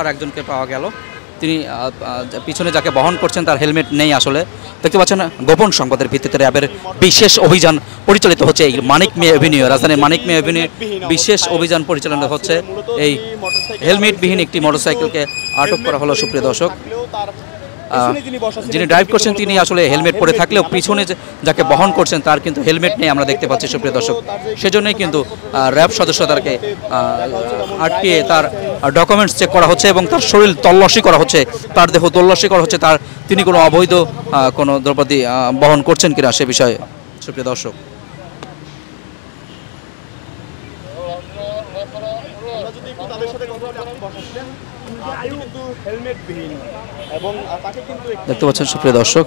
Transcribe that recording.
সুরক্ষার একজনকে পাওয়া গেল। তিনি পিছনে যাকে বহন করছেন তার হেলমেট নেই। আসলে দেখতে পাচ্ছেন গোপন সংবাদের ভিত্তিতে র্যাবের বিশেষ অভিযান পরিচালিত হচ্ছে এই মানিক মিয়া এভিনিউ, রাজধানীর মানিক মিয়া এভিনিউ বিশেষ অভিযান পরিচালনা হচ্ছে। এই হেলমেটবিহীন একটি মোটরসাইকেলকে আটক করা হলো সুপ্রিয় দর্শক। যিনি ড্রাইভ করছেন তিনি আসলে হেলমেট পরে থাকলেও পিছনে যাকে বহন করছেন তার কিন্তু হেলমেট নেই আমরা দেখতে পাচ্ছি সুপ্রিয় দর্শক। সেজন্যই কিন্তু র্যাব সদস্য তাকে আটকে তার ডকুমেন্টস চেক করা হচ্ছে এবং তার শরীর তল্লাশি করা হচ্ছে, তার দেহ তল্লাশি করা হচ্ছে, তিনি কোনো অবৈধ কোনো দ্রব্যাদি বহন করছেন কিনা সে বিষয়ে সুপ্রিয় দর্শক। দেখতে পাচ্ছেন সুপ্রিয় দর্শক।